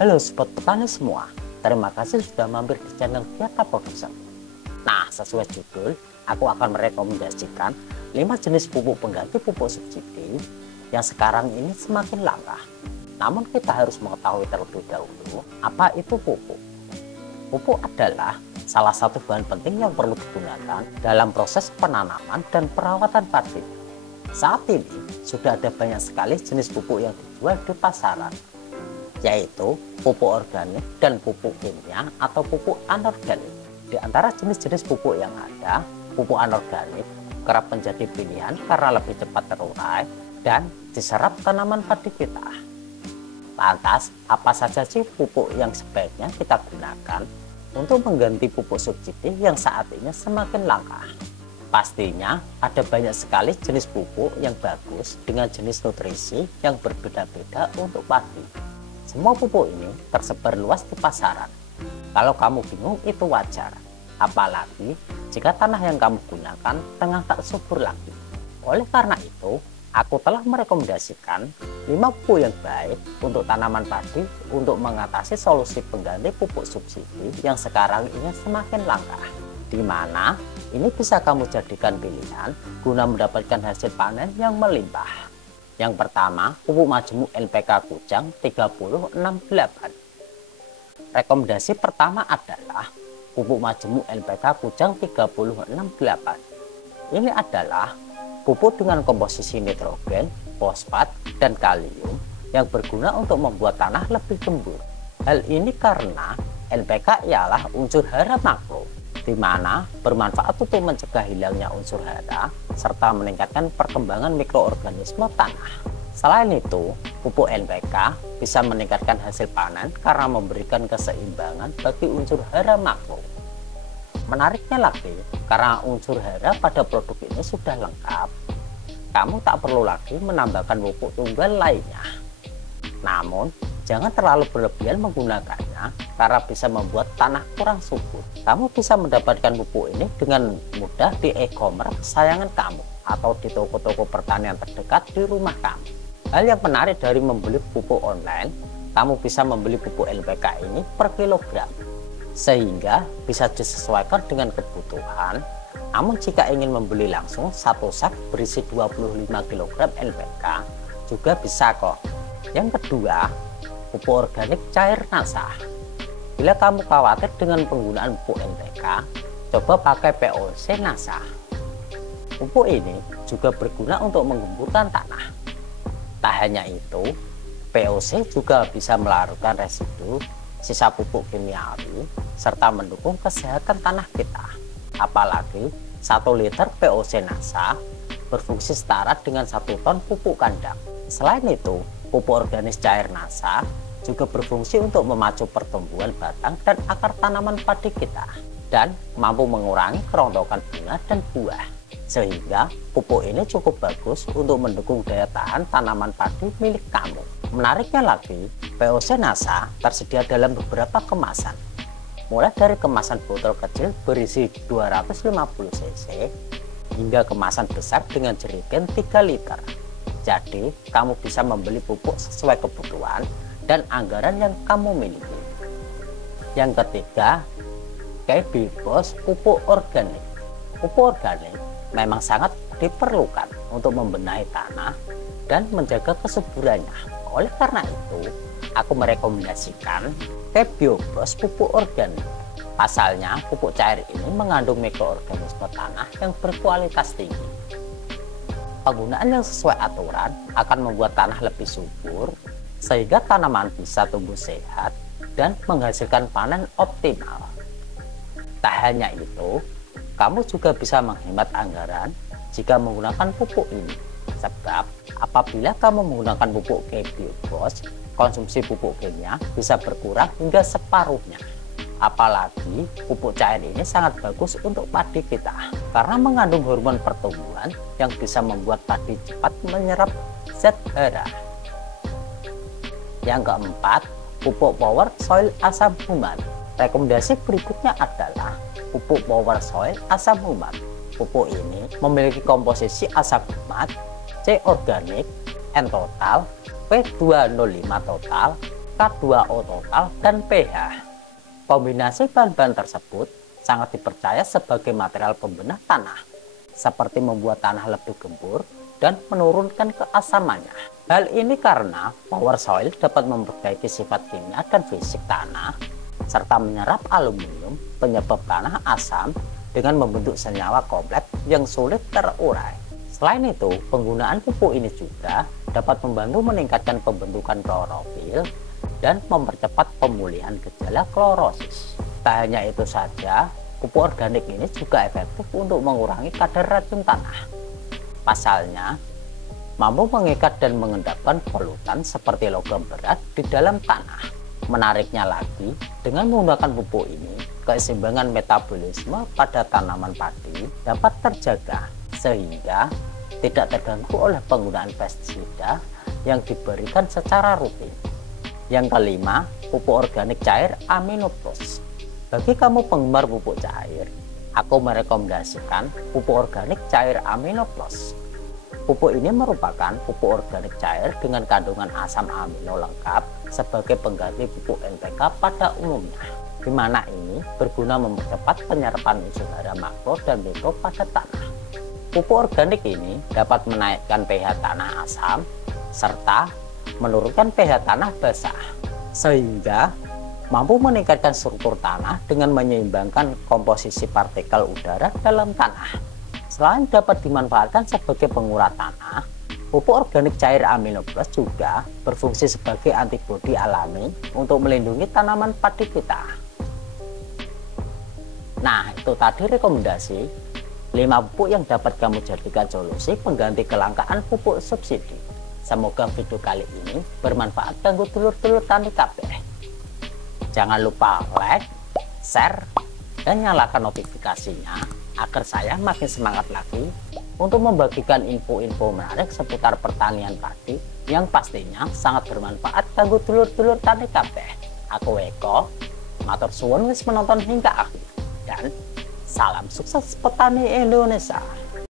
Halo sobat petani semua, terima kasih sudah mampir di channel Vyata Production. Nah, sesuai judul, aku akan merekomendasikan 5 jenis pupuk pengganti pupuk subsidi yang sekarang ini semakin langka. Namun kita harus mengetahui terlebih dahulu apa itu pupuk. Pupuk adalah salah satu bahan penting yang perlu digunakan dalam proses penanaman dan perawatan padi. Saat ini sudah ada banyak sekali jenis pupuk yang dijual di pasaran, yaitu pupuk organik dan pupuk kimia atau pupuk anorganik. Di antara jenis-jenis pupuk yang ada, pupuk anorganik kerap menjadi pilihan karena lebih cepat terurai dan diserap tanaman padi kita. Lantas, apa saja sih pupuk yang sebaiknya kita gunakan untuk mengganti pupuk subsidi yang saat ini semakin langka? Pastinya ada banyak sekali jenis pupuk yang bagus dengan jenis nutrisi yang berbeda-beda untuk padi. Semua pupuk ini tersebar luas di pasaran. Kalau kamu bingung itu wajar, apalagi jika tanah yang kamu gunakan tengah tak subur lagi. Oleh karena itu, aku telah merekomendasikan 5 pupuk yang baik untuk tanaman padi untuk mengatasi solusi pengganti pupuk subsidi yang sekarang ini semakin langka, di mana ini bisa kamu jadikan pilihan guna mendapatkan hasil panen yang melimpah. Yang pertama, pupuk majemuk NPK Kujang 3068. Rekomendasi pertama adalah pupuk majemuk NPK Kujang 3068. Ini adalah pupuk dengan komposisi nitrogen, fosfat, dan kalium yang berguna untuk membuat tanah lebih gembur. Hal ini karena NPK ialah unsur hara makro, di mana bermanfaat untuk mencegah hilangnya unsur hara serta meningkatkan perkembangan mikroorganisme tanah. Selain itu, pupuk NPK bisa meningkatkan hasil panen karena memberikan keseimbangan bagi unsur hara makro. Menariknya lagi, karena unsur hara pada produk ini sudah lengkap, kamu tak perlu lagi menambahkan pupuk tunggal lainnya. Namun, jangan terlalu berlebihan menggunakannya karena bisa membuat tanah kurang subur. Kamu bisa mendapatkan pupuk ini dengan mudah di e-commerce kesayangan kamu atau di toko-toko pertanian terdekat di rumah kamu. Hal yang menarik dari membeli pupuk online, kamu bisa membeli pupuk NPK ini per kilogram, sehingga bisa disesuaikan dengan kebutuhan. Namun jika ingin membeli langsung satu sak berisi 25 kg NPK juga bisa kok. Yang kedua, pupuk organik cair NASA. Bila kamu khawatir dengan penggunaan pupuk NPK, coba pakai POC NASA. Pupuk ini juga berguna untuk menggemburkan tanah. Tak hanya itu, POC juga bisa melarutkan residu sisa pupuk kimiawi serta mendukung kesehatan tanah kita. Apalagi 1 liter POC NASA berfungsi setara dengan 1 ton pupuk kandang. Selain itu, pupuk organik cair NASA juga berfungsi untuk memacu pertumbuhan batang dan akar tanaman padi kita dan mampu mengurangi kerontokan bunga dan buah. Sehingga pupuk ini cukup bagus untuk mendukung daya tahan tanaman padi milik kamu. Menariknya lagi, POC NASA tersedia dalam beberapa kemasan, mulai dari kemasan botol kecil berisi 250 cc hingga kemasan besar dengan jerigen 3 liter. Jadi, kamu bisa membeli pupuk sesuai kebutuhan dan anggaran yang kamu miliki. Yang ketiga, KB Bos pupuk organik. Pupuk organik memang sangat diperlukan untuk membenahi tanah dan menjaga kesuburannya. Oleh karena itu, aku merekomendasikan Biobos pupuk organik. Pasalnya, pupuk cair ini mengandung mikroorganisme tanah yang berkualitas tinggi. Penggunaan yang sesuai aturan akan membuat tanah lebih subur, sehingga tanaman bisa tumbuh sehat dan menghasilkan panen optimal. Tak hanya itu, kamu juga bisa menghemat anggaran jika menggunakan pupuk ini. Sebab apabila kamu menggunakan pupuk Biobos, konsumsi pupuk kimia bisa berkurang hingga separuhnya. Apalagi pupuk cair ini sangat bagus untuk padi kita karena mengandung hormon pertumbuhan yang bisa membuat padi cepat menyerap zat hara. Yang keempat, pupuk Power Soil asam humat. Rekomendasi berikutnya adalah pupuk Power Soil asam humat. Pupuk ini memiliki komposisi asam humat C organik, N total, P205 total, K2O total, dan pH. Kombinasi bahan-bahan tersebut sangat dipercaya sebagai material pembenah tanah, seperti membuat tanah lebih gembur dan menurunkan keasamannya. Hal ini karena power soil dapat memperbaiki sifat kimia dan fisik tanah, serta menyerap aluminium penyebab tanah asam dengan membentuk senyawa kompleks yang sulit terurai. Selain itu, penggunaan pupuk ini juga dapat membantu meningkatkan pembentukan klorofil dan mempercepat pemulihan gejala klorosis. Tak hanya itu saja, pupuk organik ini juga efektif untuk mengurangi kadar racun tanah. Pasalnya, mampu mengikat dan mengendapkan polutan seperti logam berat di dalam tanah. Menariknya lagi, dengan menggunakan pupuk ini, keseimbangan metabolisme pada tanaman padi dapat terjaga, sehingga tidak terganggu oleh penggunaan pestisida yang diberikan secara rutin. Yang kelima, pupuk organik cair Amino Plus. Bagi kamu penggemar pupuk cair, aku merekomendasikan pupuk organik cair Amino Plus. Pupuk ini merupakan pupuk organik cair dengan kandungan asam amino lengkap sebagai pengganti pupuk NPK pada umumnya, di mana ini berguna mempercepat penyerapan unsur hara makro dan mikro pada tanah. Pupuk organik ini dapat menaikkan pH tanah asam serta menurunkan pH tanah basah, sehingga mampu meningkatkan struktur tanah dengan menyeimbangkan komposisi partikel udara dalam tanah. Selain dapat dimanfaatkan sebagai pengurat tanah, pupuk organik cair Amino Plus juga berfungsi sebagai antibodi alami untuk melindungi tanaman padi kita. Nah, itu tadi rekomendasi 5 pupuk yang dapat kamu jadikan solusi pengganti kelangkaan pupuk subsidi. Semoga video kali ini bermanfaat kanggo dulur-dulur tani kabeh. Jangan lupa like, share, dan nyalakan notifikasinya agar saya makin semangat lagi untuk membagikan info-info menarik seputar pertanian padi yang pastinya sangat bermanfaat kanggo dulur-dulur tani kabeh. Aku Eko, matur suwun wis menonton hingga akhir, dan salam sukses petani Indonesia.